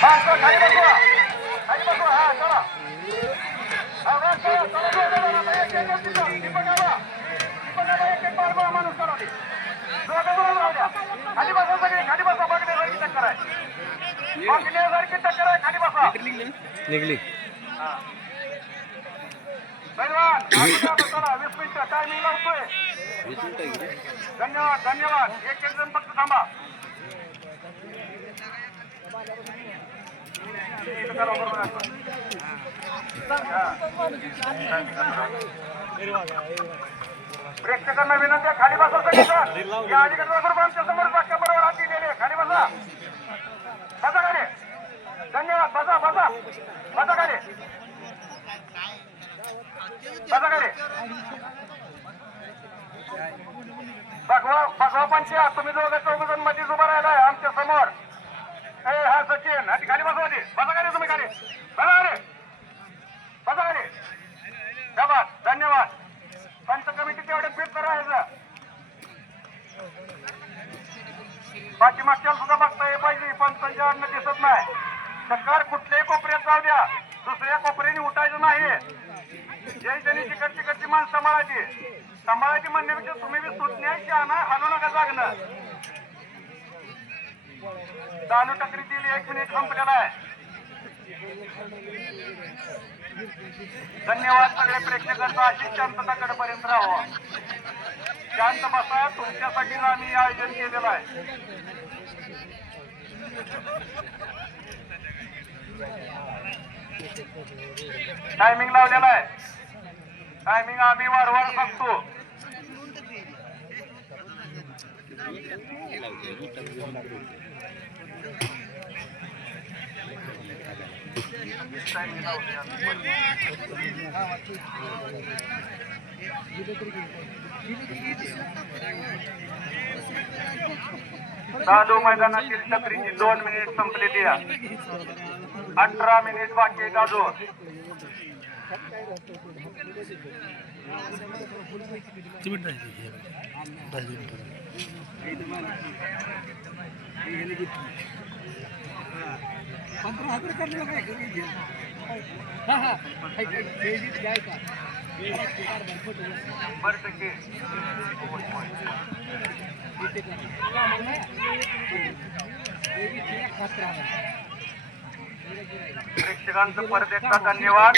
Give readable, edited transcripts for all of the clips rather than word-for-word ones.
खाली बसवा खाली बसवा हा चला हा वर चला चला एक दीपक आवा एक बार माणूस करा दे खाली बसा सगळे खाली बसा बघण्यासारखी टक्कर आहे बघण्यासारखी टक्कर आहे खाली बसा निघली हा धन्यवाद 20 मिनिटं टायमिंग लावतोय धन्यवाद धन्यवाद एक जण फक्त थांबा प्रेक्षकांना विनंती आहे खाली बसा सगळे या अलीकडे आमच्या समोर बरोबर हात दिलेले खाली बसा बसा खाली धन्यवाद बसा बसा बसा खाली बसा खाली बघवा पंचा तुम्ही दोघं चौघजण मध्ये उभा राहिलाय आमच्या समोर हा सचिन खाली बसवा दे बसा खाली तुम्ही खाली बसा खाली बसा खाली धन्यवाद धन्यवाद पंच कमिटी तेवढे फिट करायचं पाठीमागच्या सुद्धा बघता हे पाहिजे पंचांच्या अन्न दिसत नाही सरकार कुठल्याही कोपऱ्यात जाऊ द्या दुसऱ्या कोपऱ्याने उठायचं नाही जे त्यांनी तिकडची माणसं सांभाळायची म्हणण्यापेक्षा तुम्ही बी सुटण्याची आणा हालू नका जागणं चालू टकरीतील 1 मिनिट संपलेला आहे धन्यवाद सगळ्या प्रेक्षकांचा अशीच शांतताकडेपर्यंत राहावं शांत बसा तुमच्यासाठीच आम्ही आयोजन केलेलं आहे टायमिंग लावलेला आहे टायमिंग आम्ही वारंवार सांगतो चालू मैदानातील टकरीची 2 मिनिट संपलेली आहे 18 मिनिट बाकी आहेत अजून प्रेक्षकांचं परत एकदा धन्यवाद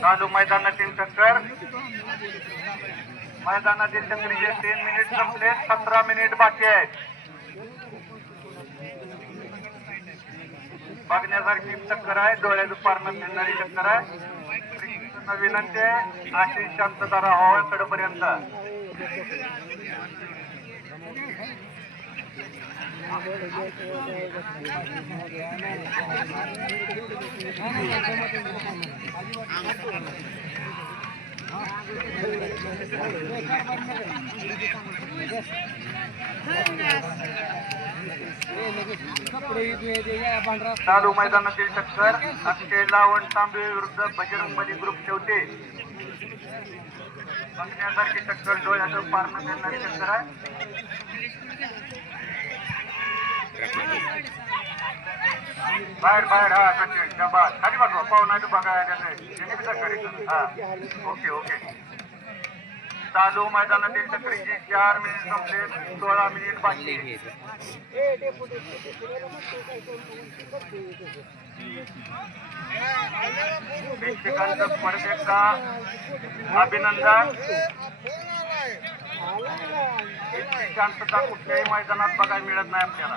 चालू मैदानातील टक्कर मैदानातील टक्करीचे 3 मिनिट संपले 17 मिनिट बाकी आहेत बघण्यासारखी टक्कर आहे डोळ्याचं पारणं फिरणारी टक्कर आहे विनंती आहे अशी शांतता राहावं कडेपर्यंत चालू मैदानातील टक्कर अक्षय लावण तांबे विरुद्ध बजरंगबली ग्रुप शेवटे बघण्यासारखी टक्कर डोळ्याचं पारणं फिरणारी टक्कर आहे बाहेर बाहेर हा सचिन शाबास खाली बघा पाहुणा बघायला हा ओके ओके चालू मैदानातील टकरीची 4 मिनिट संपले 16 मिनिट बाकी प्रेक्षकांचं परत एकदा अभिनंदन इतकी शांतता कुठल्याही मैदानात बघायला मिळत नाही आपल्याला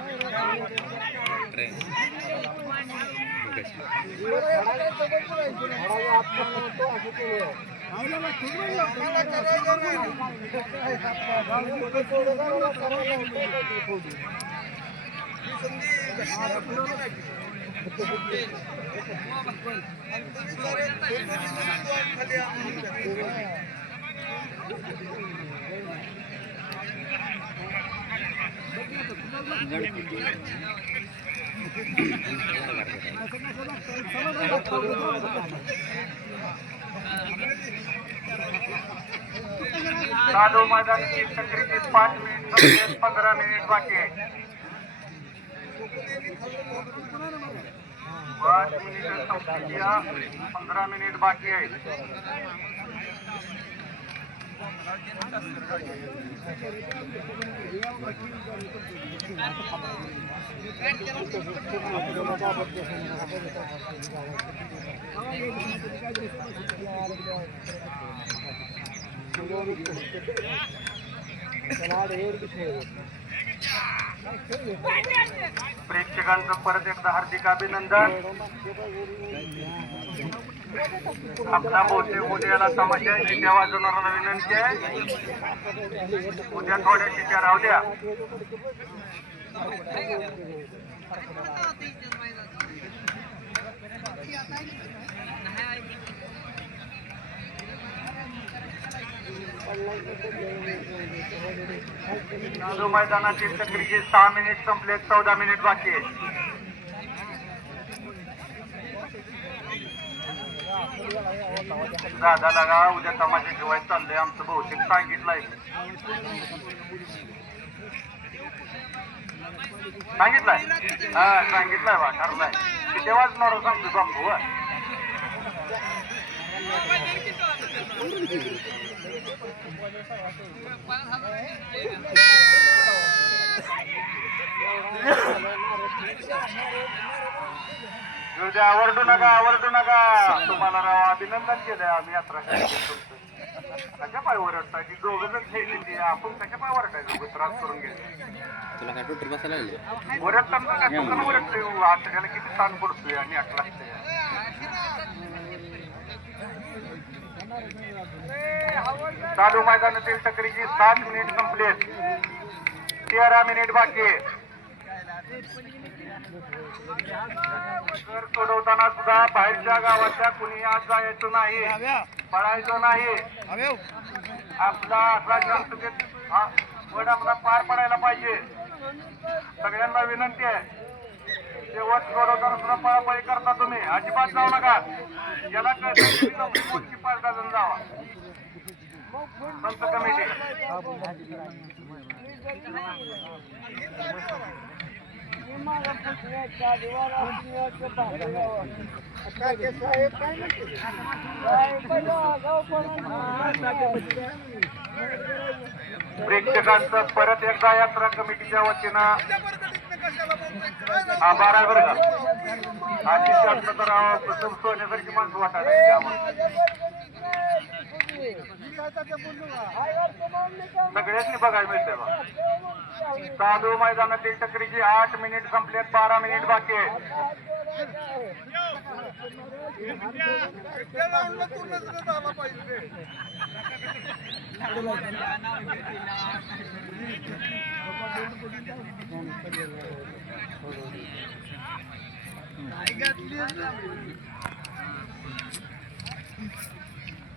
चालू मैदानाची तकरीबी 5 मिनिट 15 मिनिट बाकी आहे. 5 मिनिट 15 मिनिट बाकी आहे. प्रेक्षकांचं परत एकदा हार्दिक अभिनंदन. आपला बहुतेक उद्याला तमाशा शिट्या वाजवणारा विनंती आहे. उद्या थोड्या शिट्या राहू द्या. चालू मैदानातील तकरीबी 6 मिनिट संपले. 14 मिनिट बाकी आहे. दादा लागा उद्या तमाशा ठेवायचं चाललंय आमचं बहुतेक सांगितलंय. हा सांगितलंय बा ठरलाय. तेव्हाच नवरा सांगतो बापू. आवडू नका तुम्हाला राव अभिनंदन केलंय आम्ही. यात्रा कशा पाय ओरडता की दोघं जण खेळली आपण कशा पाय ओरडायचं त्रास करून घ्यायचं. तुला काय टोटर बसायला लागले ओरडताना काय दुकान ओरडतोय. आता त्याला किती ताण पडतोय आणि 8 लागतंय. चालू मैदानातील तकरीची 7 मिनिट संपलेत. 13 मिनिट बाकी. घर सोडवताना सुद्धा बाहेरच्या गावाच्या कुणी आज जायचं नाही, पळायचं नाही. आपला वड आपला पार पडायला पाहिजे. सगळ्यांना विनंती आहे. शेवट सोडवताना सुद्धा पळापळी करता तुम्ही. अजिबात जाऊ नका. ज्याला कळतं 5 डझन जावा. संत कमिटी प्रेक्षकांचं परत एकदा यात्रा कमिटीच्या वतीनं आभार आहे बरं का. आधी जास्त तर सोन्यासारखी माणसं वाटायला सगळ्यांनी बघायला मिळते बा. चालू मैदानातील टकरीची 8 मिनिट संपलेत. 12 मिनिट बाकी आहे.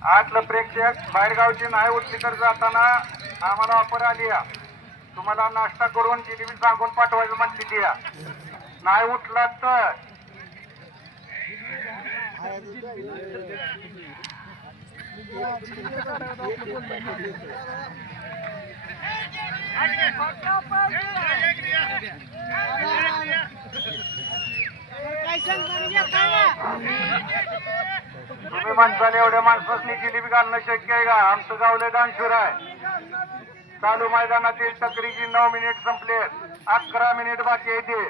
आतलं प्रेक्षक बाहेरगावची नाही उठली तर जाताना आम्हाला ऑफर आली. तुम्हाला नाश्ता करून जिलेबी सांगून पाठवायचं म्हणते ती. नाही उठला तर तुम्ही माणसाला एवढ्या माणसांनी जिलेबी घालणं शक्य आहे का? आमचं गाव लय दानशूर आहे. चालू मैदानातील तकरीची 9 मिनिट संपले. 11 मिनिट बाकी येते.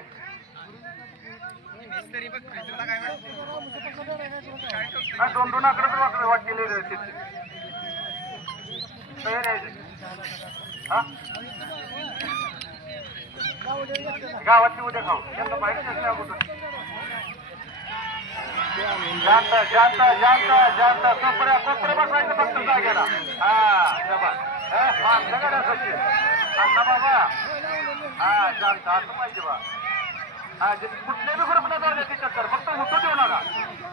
दोन आकडे वाटलेले गावातली उद्या खाऊ त्यांना बाहेर कुठं. शांत सोपरे बसायचं फक्त जागेला. अण्णा बाबा शांत असं पाहिजे बा. कुठल्या बी ग्रुपला जाऊ द्या चक्कर फक्त उठू देऊ नका.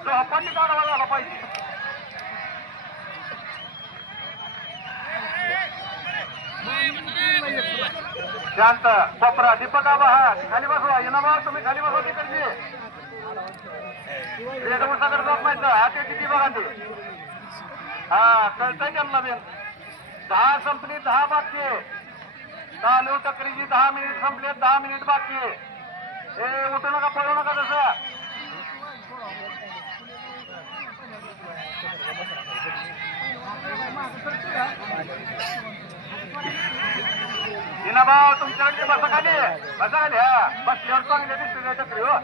तो हप्पांनी काढावा झाला पाहिजे. शांत कोपरा दीपक आबा हा खाली बसवा येणार तुम्ही खाली बसवा तिकडची रेडवसाकडे जात नाही हाते किती बघा ते हा कळतंय त्यांना बेन 10 संपली 10 बाकी आहे चालू टकरीची 10 मिनिट संपले 10 मिनिट बाकी आहे हे उठू नका पळू नका तसं भाऊ तुमच्याकडे बसा खाली हा बसल्यावर चांगले दिसते चक्री हो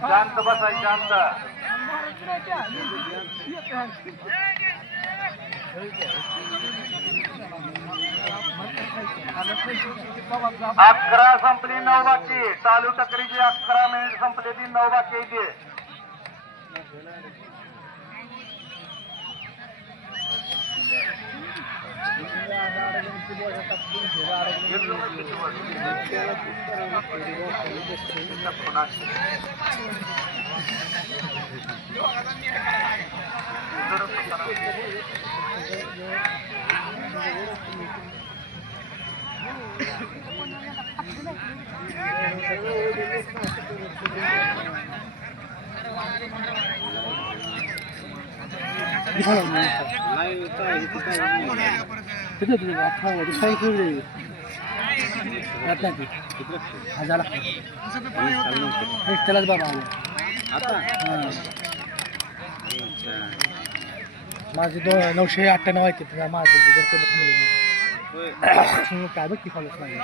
शांत बसाय शांत अकरा संपली 9 बाकी चालू टकरीची 11 मिनिट संपली ती 9 बाकी येते त्यालाच बाबा माझे 998 आहेत माझं काय बघ की फॉलोच नाही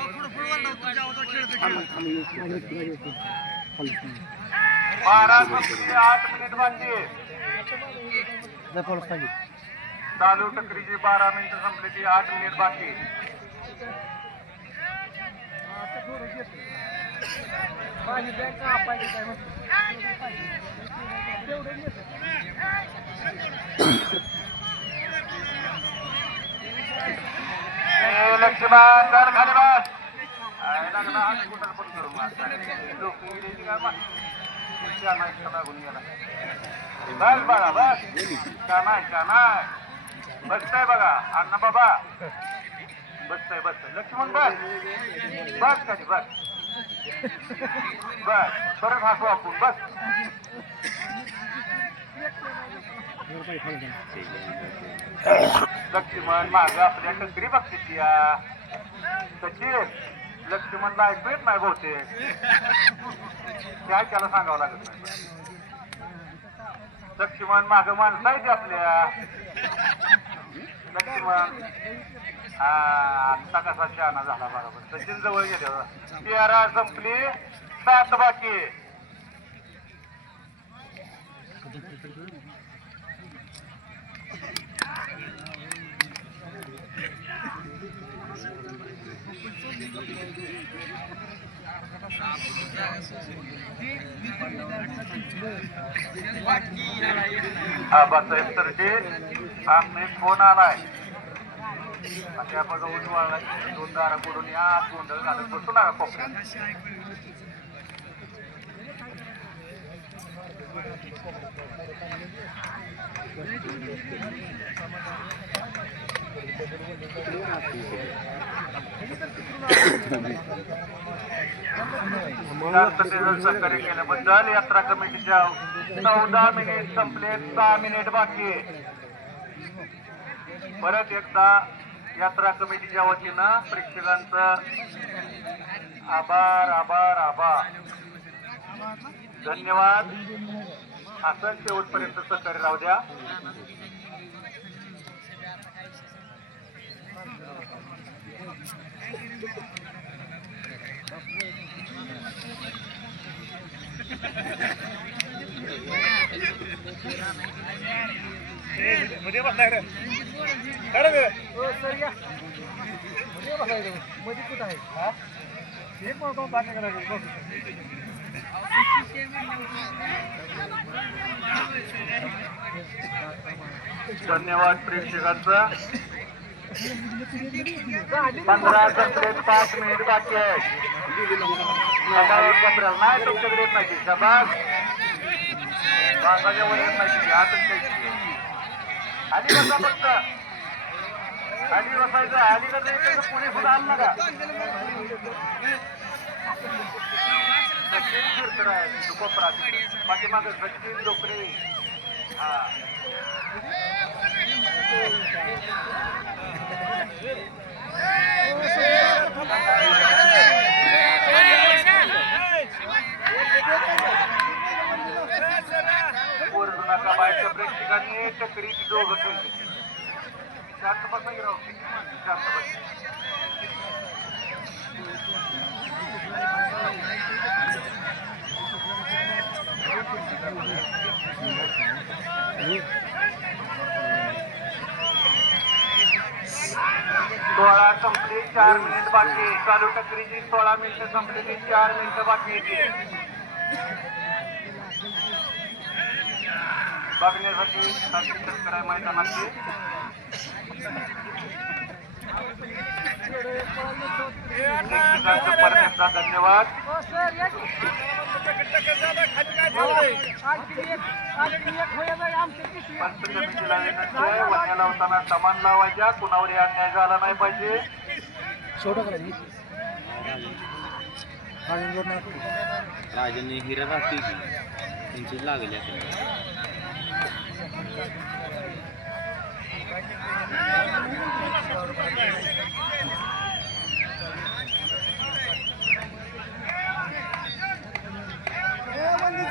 8 मिनिट बाकी फॉलोच नाही चालू टकरीची 12 मिनिटं संपली ती 8 मिनिट बाकी लक्ष्मण कर खाली बस बस बघा बस का नाही बसताय बघा अण्णा बाबा बसताय लक्ष्मण बस खाली बस परत हसू आपण बस लक्ष्मण माग आपल्या टकरी बघते या सचिन लक्ष्मणला ऐकू येत नाही बहुतेक काय त्याला सांगावं लागत नाही लक्ष्मण माग माणसं आहे आपल्या लक्ष्मण आत्ता कसा शहाणा झाला बरोबर सचिन जवळ गेले 13 संपली 7 बाकी बाबासाहेब सरचे आम्ही फोन आलाय बघा उजवाळला 2 दारा पडून या गोंधळ घालत बसू नका कोपऱ्यात सहकार्य केल्याबद्दल यात्रा कमिटीच्या 14 मिनिट संपले 6 मिनिट बाकी परत एकदा यात्रा कमिटीच्या वतीनं प्रेक्षकांचं आभार आभार आभार धन्यवाद असंच शेवटपर्यंत सहकार्य राहू द्या मध्ये बसलाय रे मध्ये बसायचं मध्ये कुठं आहे धन्यवाद प्रेक्षकांचा. 15 संपलेत, 5 मिनिट बाकी आहे. नाही तुमच्याकडे येत नाही शबाज पासाच्या वर येत नाही आली बसा फक्त आली बसायचं. अलीकडे पुणे सुद्धा आलं नका. सचिन शिरकर आहे कोपरात पाठीमागे सचिन डोकरे. हा नका बाहेरच्या प्रेक्षकांनी टकरी दोघं खेळते. शांत बसा की राहू शांत बस. सोळा संपली, 4 मिनिट बाकी. चालू टकरीची 16 मिनिटं संपलेली, 4 मिनिटं बाकी येते. बघण्यासाठी शेतकऱ्या मैदानाची परत धन्यवाद. पंचकमिटीला विनंती आहे, वन्या लावताना समान लावायच्या, कुणावरही अन्याय झाला नाही पाहिजे. राजाने हिरा राहते की त्यांचीच लागली आता.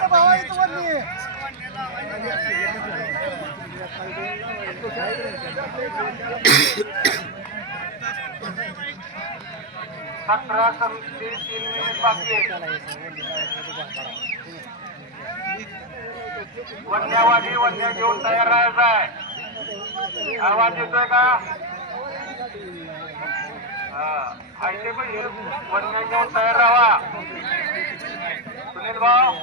भाव आहे तू वरली 17 संपली, 3 मिनिट बाकी. वन्यावादी वन्या घेऊन तयार राहायचं आहे. आवाज येतोय का? ऐकते पाहिजे. वन्या घेऊन तयार राहा. सुनील भाऊ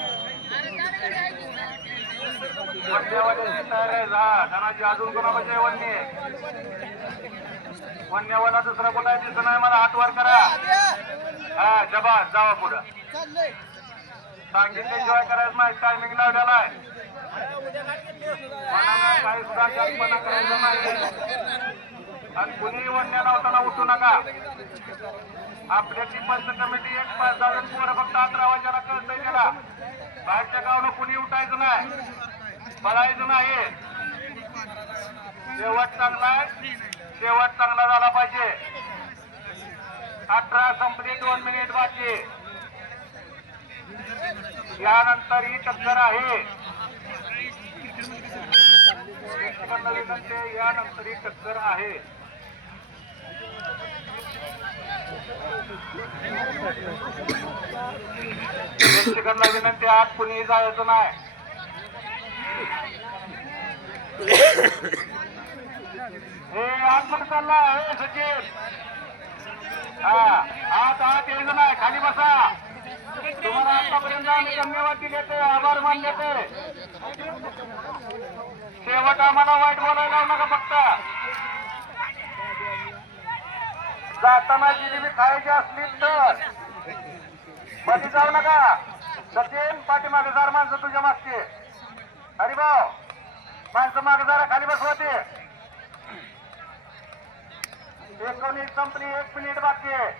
वन्यावाद्याची तयार आहे. धनाजी अजून कोणा म्हणजे वन्यवाला दुसरा कोणा दिसत नाही मला. हात वर करा. हा जबाज जावा पुढं. सांगितल्याशिवाय करायचं नाही. टायमिंग लावलेला आहे. मनानं काही सुद्धा कल्पना करायचं नाही. आणि कुणीही वन्या लावताना उठू नका. आपल्याची पंच कमिटी 1-5 जण पोरं फक्त 11 वाजायला कळतंय त्याला. बाहेरच्या गावानं कुणी उठायचं नाही, पळायचं नाही. शेवट चांगला आहे, शेवट चांगला झाला पाहिजे. 18 संपली, 2 मिनिट बाकी. यानंतर ही टक्कर आहे. यानंतर ही टक्कर आहे. प्रेक्षकांना विनंती, आत कुणीही जायचं नाही. हे आतमध्ये चालला हे सचिन. हा आत यायचं नाही. खाली बसा. तुम्हाला आतापर्यंत आम्ही धन्यवाद दिले ते, आभार मानले ते. शेवट आम्हाला वाईट बोलायला लावू नका. फक्त जाताना जिलेबी खायची असली तर मध्ये जाऊ नका. सचिन पाठीमागे 4 माणसं तुझ्या मागचे. हरिभाऊ माणसं मागे जरा खाली बसवते. 19 संपली, 1 मिनिट बाकी आहे.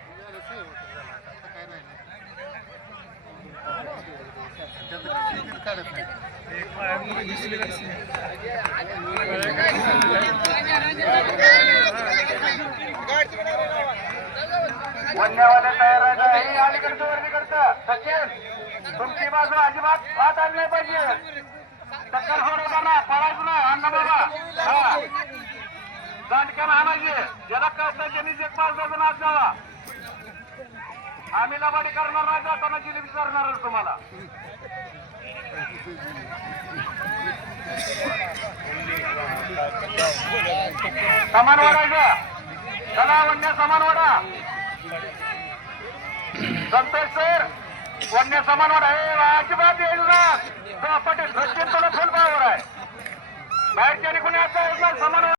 वन्यावाले तयार आहे. अलीकडचं वरलीकडचं. सचिन तुमची बाजू अजिबात आत आली नाही पाहिजे. टक्कर सोडवता ना, पळायचं नाही. अण्णा बाबा हा दांडक्यानं आणायचे. ज्याला कळतं त्यांनीच 1-5 जण आत जावा. आम्ही लबाडी करणार नाही, जाताना जिलेबी करणारच तुम्हाला. समान वाढायचं. चला वन्या समान वाढा. संतोष सर वन्य समानवर आहे अजिबात येईल ना तो पटेल सचिन तुला फुल पावर आहे बाहेरच्या कोणी आता समान